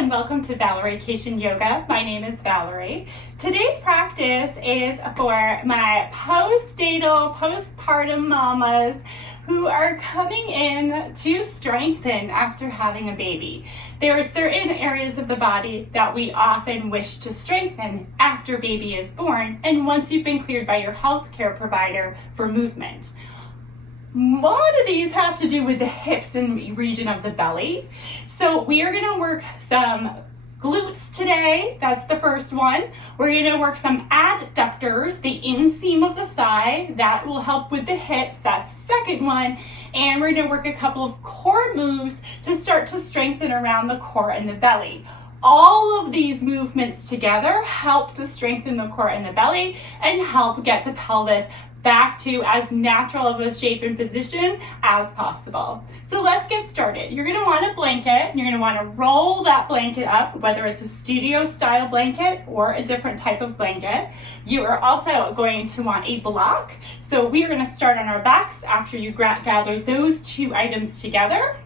and welcome to Valeriecation Yoga. My name is Valerie. Today's practice is for my postpartum mamas who are coming in to strengthen after having a baby. There are certain areas of the body that we often wish to strengthen after baby is born and once you've been cleared by your healthcare provider for movement. A lot of these have to do with the hips and region of the belly. So we are going to work some glutes today. That's the first one. We're going to work some adductors, the inseam of the thigh. That will help with the hips. That's the second one. And we're going to work a couple of core moves to start to strengthen around the core and the belly. All of these movements together help to strengthen the core and the belly and help get the pelvis back to as natural of a shape and position as possible. So let's get started. You're going to want a blanket, and you're going to want to roll that blanket up, whether it's a studio style blanket or a different type of blanket. You are also going to want a block. So we are going to start on our backs after you gather those two items together.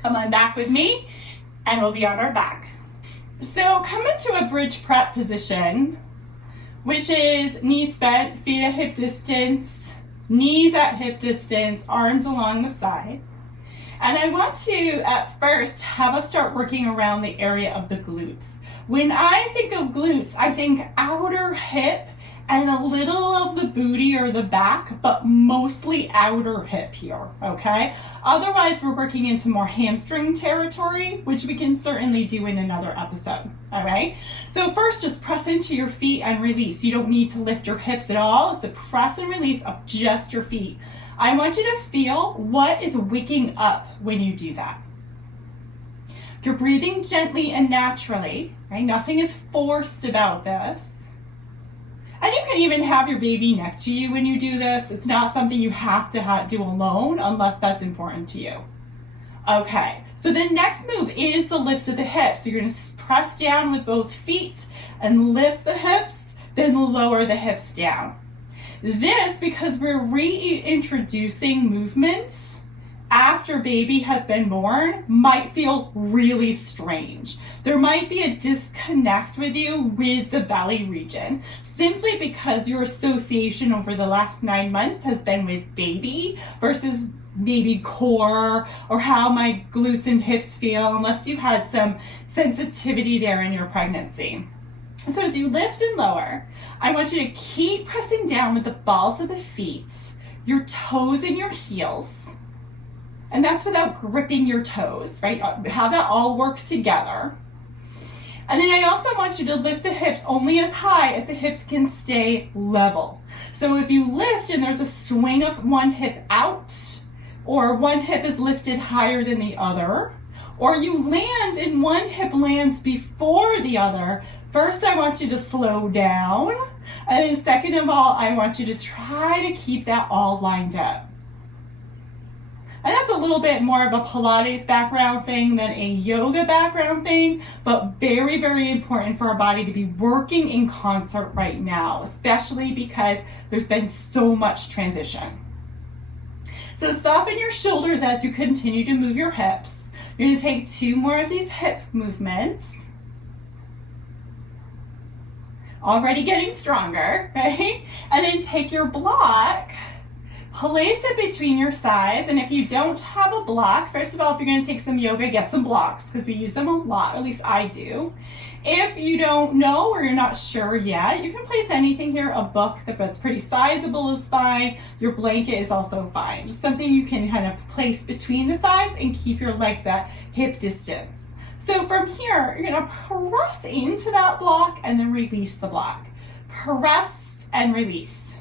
Come on back with me, and we'll be on our back. So come into a bridge prep position, which is knees bent, feet at hip distance, knees at hip distance, arms along the side. And I want to, at first, have us start working around the area of the glutes. When I think of glutes, I think outer hip and a little of the booty or the back, but mostly outer hip here, okay? Otherwise, we're working into more hamstring territory, which we can certainly do in another episode, all right? So first, just press into your feet and release. You don't need to lift your hips at all. It's a press and release of just your feet. I want you to feel what is waking up when you do that. You're breathing gently and naturally, right? Nothing is forced about this. And you can even have your baby next to you when you do this. It's not something you have to do alone unless that's important to you. Okay, so the next move is the lift of the hips. So you're going to press down with both feet and lift the hips, then lower the hips down. This, because we're reintroducing movements after baby has been born, might feel really strange. There might be a disconnect with you with the belly region, simply because your association over the last 9 months has been with baby versus maybe core or how my glutes and hips feel, unless you had some sensitivity there in your pregnancy. So as you lift and lower, I want you to keep pressing down with the balls of the feet, your toes and your heels. And that's without gripping your toes, right? Have that all work together. And then I also want you to lift the hips only as high as the hips can stay level. So if you lift and there's a swing of one hip out, or one hip is lifted higher than the other, or you land and one hip lands before the other, first I want you to slow down. And then second of all, I want you to try to keep that all lined up. And that's a little bit more of a Pilates background thing than a yoga background thing, but very, very important for our body to be working in concert right now, especially because there's been so much transition. So soften your shoulders as you continue to move your hips. You're going to take 2 more of these hip movements. Already getting stronger, right? And then take your block. Place it between your thighs, and if you don't have a block, first of all, if you're going to take some yoga, get some blocks, because we use them a lot, or at least I do. If you don't know or you're not sure yet, you can place anything here. A book that's pretty sizable is fine. Your blanket is also fine. Just something you can kind of place between the thighs and keep your legs at hip distance. So from here, you're going to press into that block and then release the block. Press and release.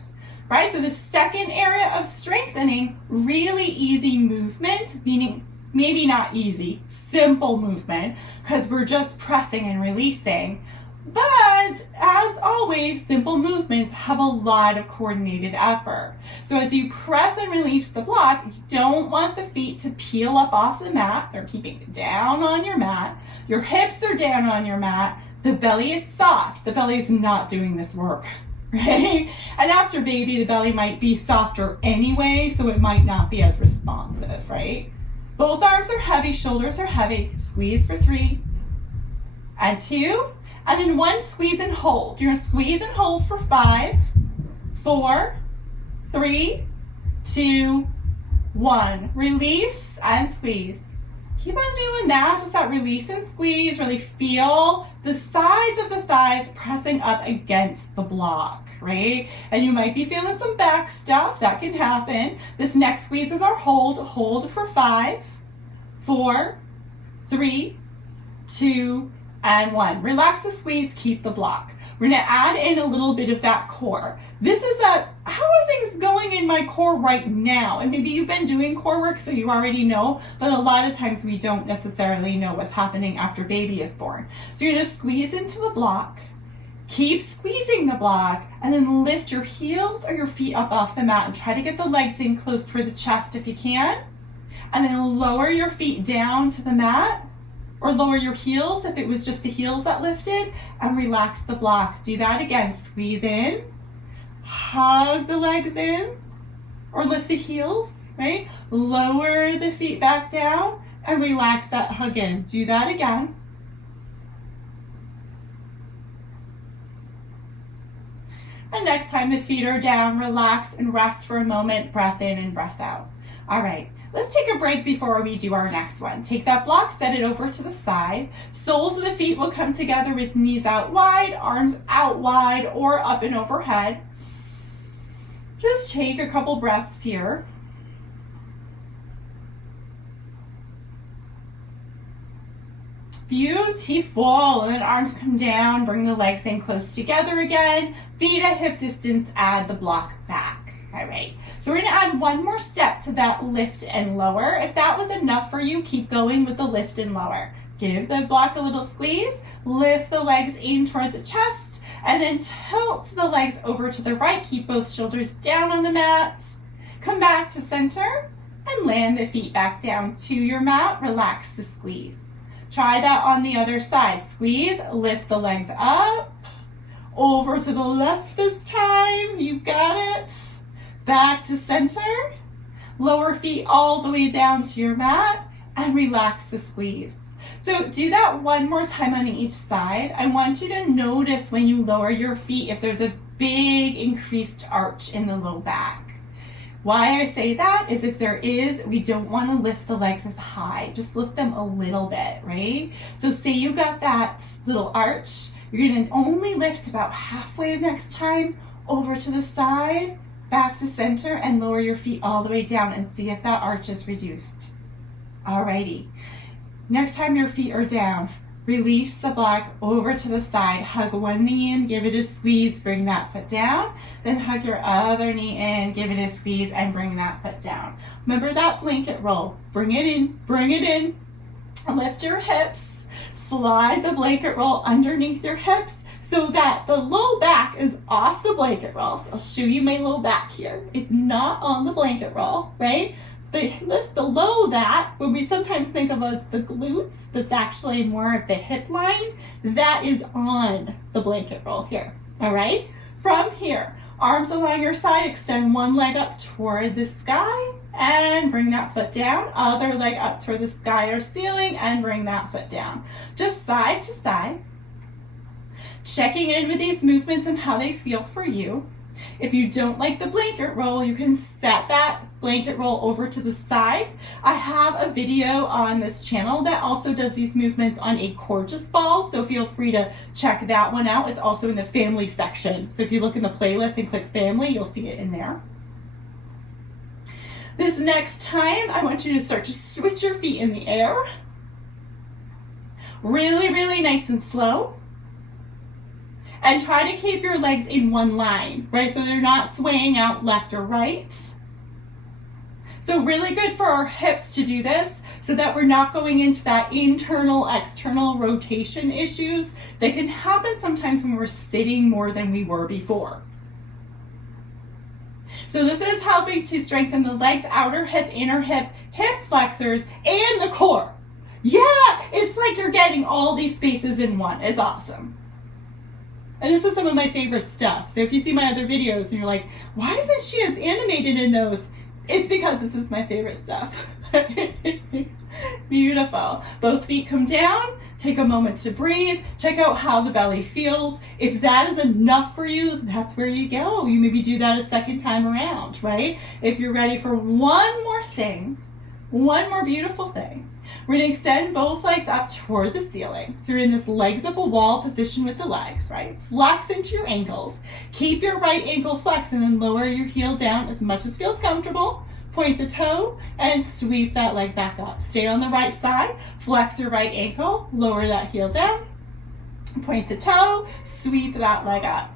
Right, so the second area of strengthening, really easy movement, meaning maybe not easy, simple movement, because we're just pressing and releasing. But as always, simple movements have a lot of coordinated effort. So as you press and release the block, you don't want the feet to peel up off the mat. They're keeping it down on your mat. Your hips are down on your mat. The belly is soft. The belly is not doing this work. Right? And after baby, the belly might be softer anyway, so it might not be as responsive, right? Both arms are heavy, shoulders are heavy. Squeeze for 3 and 2, and then 1 squeeze and hold. You're gonna squeeze and hold for 5, 4, 3, 2, 1. Release and squeeze. Keep on doing that, just that release and squeeze. Really feel the sides of the thighs pressing up against the block, right? And you might be feeling some back stuff, that can happen. This next squeeze is our hold. Hold for 5, 4, 3, 2, and 1. Relax the squeeze, keep the block. We're gonna add in a little bit of that core. This is how are things going in my core right now? And maybe you've been doing core work, so you already know, but a lot of times we don't necessarily know what's happening after baby is born. So you're gonna squeeze into the block, keep squeezing the block, and then lift your heels or your feet up off the mat and try to get the legs in close for the chest if you can. And then lower your feet down to the mat, or lower your heels if it was just the heels that lifted, and relax the block. Do that again. Squeeze in, hug the legs in, or lift the heels, right? Lower the feet back down and relax that hug in. Do that again. And next time the feet are down, relax and rest for a moment. Breath in and breath out. All right. Let's take a break before we do our next one. Take that block, set it over to the side. Soles of the feet will come together with knees out wide, arms out wide, or up and overhead. Just take a couple breaths here. Beautiful. And then arms come down, bring the legs in close together again. Feet at hip distance, add the block back. All right, so we're gonna add one more step to that lift and lower. If that was enough for you, keep going with the lift and lower. Give the block a little squeeze, lift the legs in toward the chest, and then tilt the legs over to the right. Keep both shoulders down on the mat. Come back to center and land the feet back down to your mat. Relax the squeeze. Try that on the other side. Squeeze, lift the legs up, over to the left this time. You got it. Back to center, lower feet all the way down to your mat, and relax the squeeze. So do that one more time on each side. I want you to notice when you lower your feet if there's a big increased arch in the low back. Why I say that is if there is, we don't want to lift the legs as high. Just lift them a little bit, right? So say you got that little arch, you're going to only lift about halfway next time over to the side, back to center, and lower your feet all the way down and see if that arch is reduced. Alrighty. Next time your feet are down, release the block over to the side. Hug one knee in, give it a squeeze, bring that foot down. Then hug your other knee in, give it a squeeze, and bring that foot down. Remember that blanket roll. Bring it in, lift your hips, slide the blanket roll underneath your hips, so that the low back is off the blanket roll. So I'll show you my low back here. It's not on the blanket roll, right? Below that, what we sometimes think of as the glutes, that's actually more of the hip line, that is on the blanket roll here, all right? From here, arms along your side, extend one leg up toward the sky, and bring that foot down. Other leg up toward the sky or ceiling, and bring that foot down. Just side to side. Checking in with these movements and how they feel for you. If you don't like the blanket roll, you can set that blanket roll over to the side. I have a video on this channel that also does these movements on a gorgeous ball, so feel free to check that one out. It's also in the family section. So if you look in the playlist and click family, you'll see it in there. This next time, I want you to start to switch your feet in the air. Really, really nice and slow. And try to keep your legs in one line, right? So they're not swaying out left or right. So really good for our hips to do this so that we're not going into that internal, external rotation issues that can happen sometimes when we're sitting more than we were before. So this is helping to strengthen the legs, outer hip, inner hip, hip flexors, and the core. Yeah, it's like you're getting all these spaces in one. It's awesome. And this is some of my favorite stuff. So if you see my other videos and you're like, why isn't she as animated in those? It's because this is my favorite stuff. Beautiful. Both feet come down. Take a moment to breathe. Check out how the belly feels. If that is enough for you, that's where you go. You maybe do that a second time around, right? If you're ready for one more thing, one more beautiful thing, we're going to extend both legs up toward the ceiling. So you're in this legs up a wall position with the legs, right? Flex into your ankles. Keep your right ankle flexed and then lower your heel down as much as feels comfortable. Point the toe and sweep that leg back up. Stay on the right side. Flex your right ankle. Lower that heel down. Point the toe. Sweep that leg up.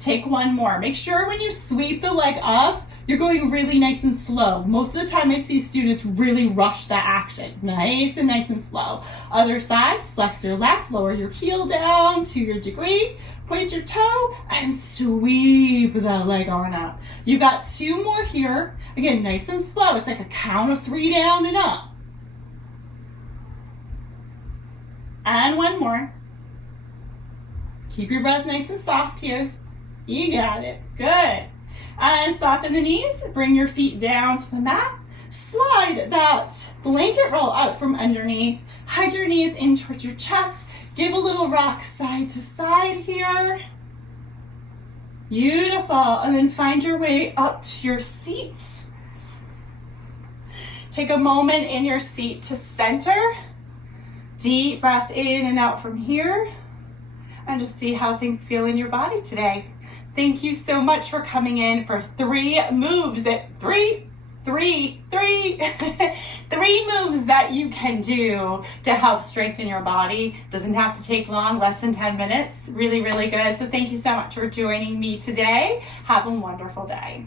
Take one more. Make sure when you sweep the leg up, you're going really nice and slow. Most of the time I see students really rush that action. Nice and slow. Other side, flex your left, lower your heel down to your degree, point your toe, and sweep the leg on up. You got two more here. Again, nice and slow. It's like a count of 3 down and up. And one more. Keep your breath nice and soft here. You got it. Good. And soften the knees. Bring your feet down to the mat. Slide that blanket roll out from underneath. Hug your knees in towards your chest. Give a little rock side to side here. Beautiful. And then find your way up to your seat. Take a moment in your seat to center. Deep breath in and out from here. And just see how things feel in your body today. Thank you so much for coming in for 3 moves. 3 moves that you can do to help strengthen your body. Doesn't have to take long, less than 10 minutes. Really, really good. So thank you so much for joining me today. Have a wonderful day.